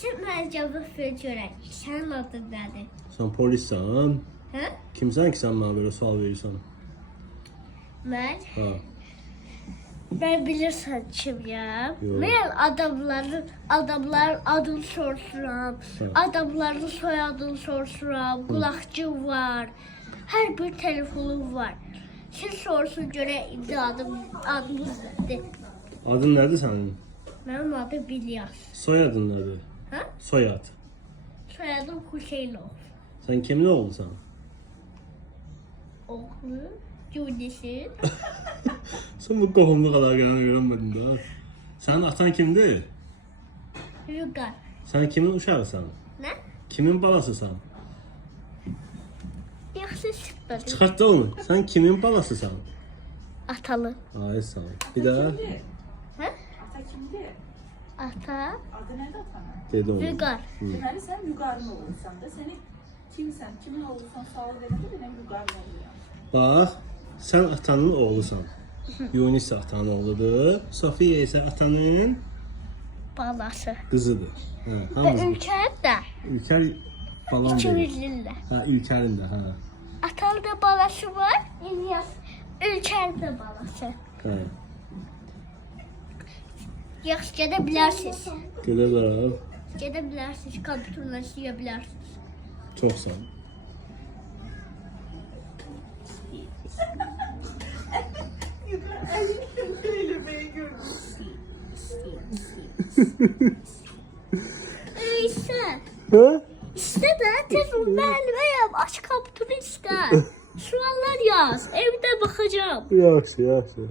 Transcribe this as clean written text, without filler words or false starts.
Sen mənə cavab ver görək. Sənin adın nədir? Sen polissən. Hə? Kimsən ki sen bana böyle sual verirsən? Mən? Ha. Mən bilirsən kimyəm. Yox. Mən adamların adını soruşuram. Hə. Adamların soyadını soruşuram. Qulaqçım var. Hər bir telefonum var. Siz soruşun görək indi adınız nədir? Adın nədir sənin? Mənim adım İlyas. Soyadın nədir? Hə? Soyad. Soyadım Hüseynov. Sen kimin oğlusan? Oğlu Cünesin. Sen bu qohumluq əlaqəni öyrənmədin də. Sənin atan kimdir? Vüqar. Sen kimin uşağısan? Nə? Kimin balasısan? Yaxşı çıxmadı. Çıxart da onu. Sen kimin balasısan? Atalı. Ay sağ ol. Bir daha Hə? Ata kimdir? Ata. Adı nədir atanın? dedi onu. Vüqar. Deməli sən Vüqarın oğlusan da. Səni kimsən, kimin oğlusan sual verəndə mən Vüqarın oğluyam. Bax, sen atanın oğlusan. Yunis atanın oğludur. Sofiya ise atanın Balası. kızıdır. Ha, Və hamımız. Ülker də İlker falan dedi. ikimizlinlə. Ha, İlker'in de ha. Atalı da balası var. İlyas. Ülker də balası. Ha. Yaxşı gedə bilərsiniz. Görürler. Gedə bilərsiniz. Kompüterlə işləyə bilərsiniz. Çok sağ ol. İşte. Ha? İşte də tez ol müəlliməyəm. Aç kompüteri işlə. Suallar yaz. Evdə baxacağam. Yaxşı, yaxşı.